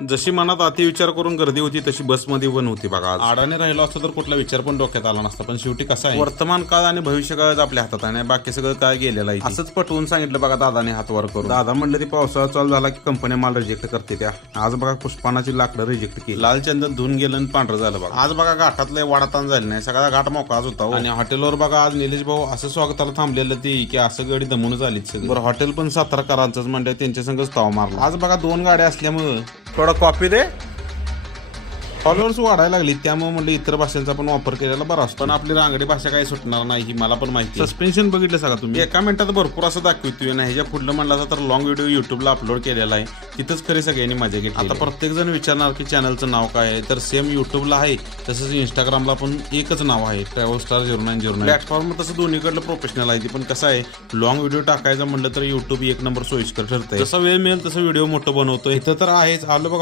जशी मनात अति विचार करून गर्दी होती तशी बसमध्ये पण होती बघा. आडाने राहिलो असतो तर कुठला विचार पण डोक्यात आला नसता. पण शेवटी कसं आहे, वर्तमान काळ आणि भविष्य काळच आपल्या हातात आहे, बाकी सगळं काय गेलेलं आहे. असंच पटवून सांगितलं बघा दादाने हातवर करून. दादा म्हणलं ते पावसाळा चालू झाला की कंपनी माल रिजेक्ट करते त्या. आज बघा पुष्पानाची लाकडं रिजेक्ट केली. लाल चंदन धुवून गेलं आणि पांढरं झालं बघा. आज बघा घाटातलं वाडातान झालं नाही, सगळा घाट मोकळाच होता. आणि हॉटेलवर बघा आज निलेश भाऊ असं स्वागताला थांबलेलं ती की असं गाडी दमून आली. बरं हॉटेल पण सातारकरांचंच म्हणजे त्यांच्या संगच ताव मारला. आज बघा 2 गाड्या असल्यामुळं थोडा कॉफी दे, फॉलोअर्स वाढायला लागली, त्यामुळे म्हणलं इतर भाषांचा पण वापर केलेला बरा असतो. पण आपली रांगडी भाषा काही सुटणार नाही ही मला पण माहिती. सस्पेन्शन बघितलं सगळं तुम्ही, एका मिनिटात भरपूर असं दाखवतोय ना. ह्याच्या पुढलं म्हणलं तर लॉंग व्हिडिओ युट्यूबला अपलोड केलेला आहे, तिथंच खरी सगळ्यांनी मजा घेतली. आता प्रत्येक जण विचारणार की चॅनलचं नाव काय आहे, तर सेम युट्यूबला आहे तसंच इंस्टाग्रामला पण एकच नाव आहे, ट्रॅव्हल स्टार 0909. प्लॅटफॉर्म तसं दोन्हीकडलं प्रोफेशनल आहे, पण कसं आहे लॉंग व्हिडिओ टाकायचं म्हणलं तर युट्यूब एक नंबर सोयीस्कर ठरतंय. जसा वेळ मिळेल तसं व्हिडिओ मोठं बनवतो. इथं तर आहेच आलो बघा